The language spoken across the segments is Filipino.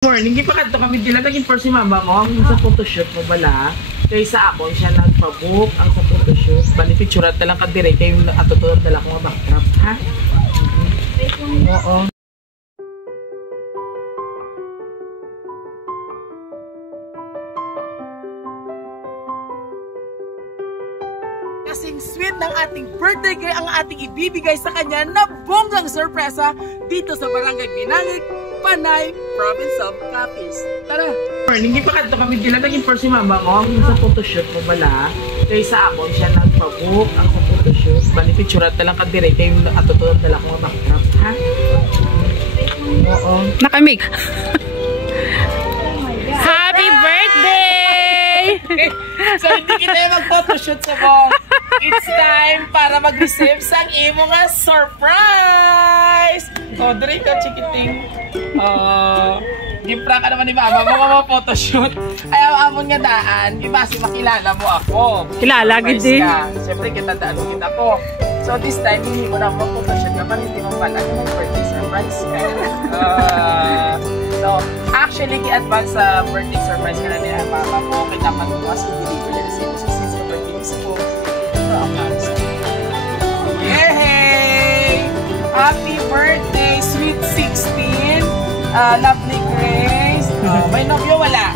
Morning, di pa kadto kami dila naging for si mama mo ang sa photoshoot mo bala. Kaysa ako siya nagpa-book ang sa photoshoot. Bali picture at lang kadire kay atutulong dala ko nga backdrop, ha? Oo. Kasing sweet ng ating birthday girl ang ating ibibigay sa kanya na bonggang sorpresa dito sa Barangay Binangig, Panay, Province of Capiz. Tara! Morning, di pa kadto kami dila naging for si mama mo ang sa photoshoot mo bala. Kaysa ako siya nagpa-book ang sa photoshoot. Bali picture at lang kadire kay atutulong dala ko nga backdrop, ha? Oo. Nakamig. Happy birthday! So hindi kita mag-photoshoot sa mo. It's time para mag-receive sa imo nga surprise! O, diri ka, chikiting. Gimpra ka naman ni mama mo photoshoot. Ayaw amon nga daan, iba si makilala mo ako. Kilala, gindi. Siyempre, kita daan kita ko. So, this time, hindi mo na mo photoshoot ka, parang hindi mo pala yung birthday surprise ka. So, actually, i-advance sa birthday surprise ka na niya, mama mo. Kaya dapat mo kasi deliver na sa imo. So, since yung birthday mo yay! Happy birthday, sweet 16. Lovely Grace. May nobyo wala?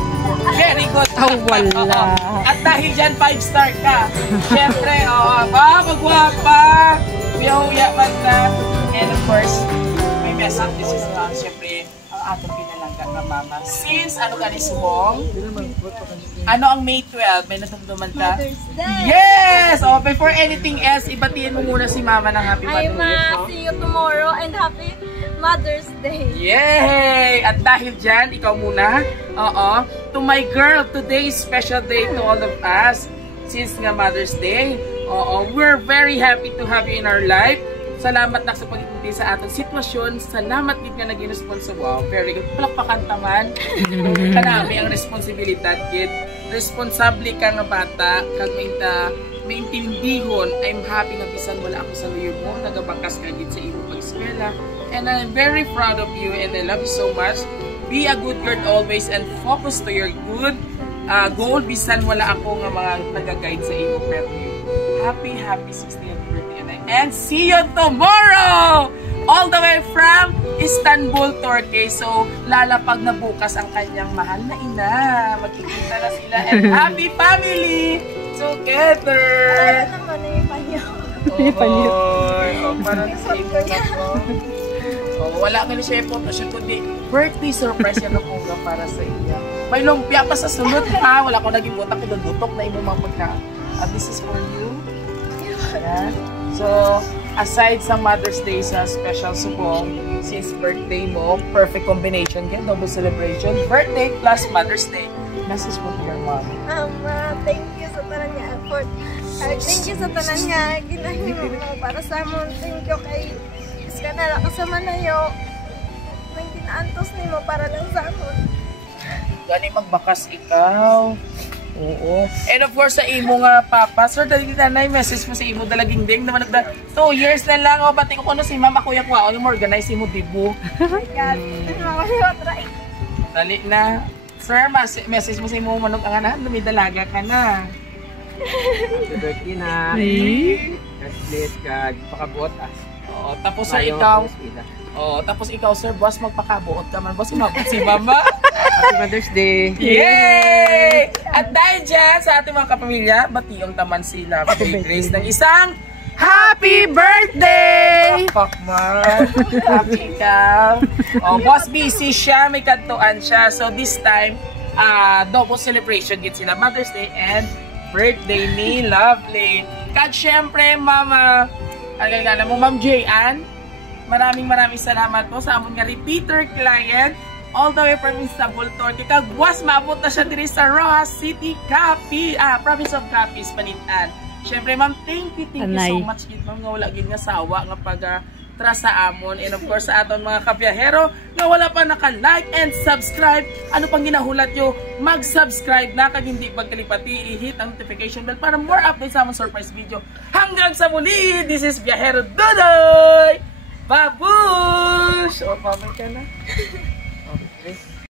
Very good. Wala. At dahil dyan, 5-star ka. Siyempre, magwapa. Uya-uya man na. And of course, may message. This is siyempre, ang atong pinalangga na mama. Since, ano ka ni Subong? Ano ang May 12? May natumduman ka? Mother's Day! Yes! Oh, before anything else, ibatiin mo muna si mama ng Happy Mother's Day. See you tomorrow and Happy Mother's Day! Yay! At dahil dyan, ikaw muna. Oo. To my girl, today is special day to all of us. Since nga Mother's Day. Oo. We're very happy to have you in our life. Salamat na sa pag-ibigay sa atong sitwasyon. Salamat din nga naging responsible. Wow, very good. Palakpakan taman. Kanami ang responsibilidad, kid. Responsable ka nga bata. Kag maintindihon. I'm happy nga bisan wala ako sa luyo mo. Nagabakas ka din sa iyong pag-eskwela. And I'm very proud of you and I love you so much. Be a good girl always and focus to your good goal. Bisan wala ako nga mga nag-guide sa iyong preview. Happy 60th birthday. And see you tomorrow! All the way from Istanbul, Turkey. So, lalapag na bukas ang kanyang mahal na ina. Magkikita na sila. And happy family together! Ayaw naman na yung panyo. Parang same na po. Wala nga siya yung photoshoot, kundi birthday surprise yan ang bunga para sa iya. May lumpia pa sa sunod ha. Wala ko naging butak ko dudutok na imo mga pagka. This is for you. Yeah. So, aside sa Mother's Day sa special subong, since birthday mo, perfect combination yan, double celebration, birthday plus Mother's Day. Message mo to your mom. Thank you sa tanan nga effort. Thank you sa tanan nga ginahimo mo para sa amon. Thank you kay Iskanala kasama na yo. Nang ginaantos nimo para lang sa amon. Gani magbakas ikaw. Oo. And of course, sa imo nga papa, sir, dali nanay, message mo sa imo dalaging ding naman 2 years na lang. O, bati ko kuno si mama kuya ko, ano mo organize mo dibu. Oh my God. Dali na. Sir, message mo sa imo manok ang anak, lumidalaga ka na. Happy birthday na. God bless ka, pakabuot as. Oo, tapos sir, ikaw. Tapos ikaw, sir, boss, magpakabuot ka man. Boss, umabot si mama. Happy Mother's Day! Yay! At dahil dyan sa ating mga kapamilya, batiyong taman sila. Grace ng isang Happy Birthday! Fuck man! Happy ka! Boss busy siya, may kantuan siya. So this time, double celebration din sila. Mother's Day and birthday ni Lovely. Kag syempre, mama, ano mo, Ma'am J.Ann, maraming salamat po sa amon nga repeater client. All the way from Istanbul, Turkey. Kagwas, maabot na siya diri sa Rojas City, Capiz, Province of Capiz, Panitan. Siyempre, ma'am, thank you so much, ma'am, nga wala gid nga sawa nga pag-trust sa amon. And of course, sa aton mga kabiyahero, nga wala pa naka-like and subscribe. Ano pang ginahulat nyo? Mag-subscribe na, kag hindi pagkalipati, i-hit ang notification bell para more updates sa amon surprise video. Hanggang sa muli, this is Biyahero Dudoy! Babush! O, pamay ka na.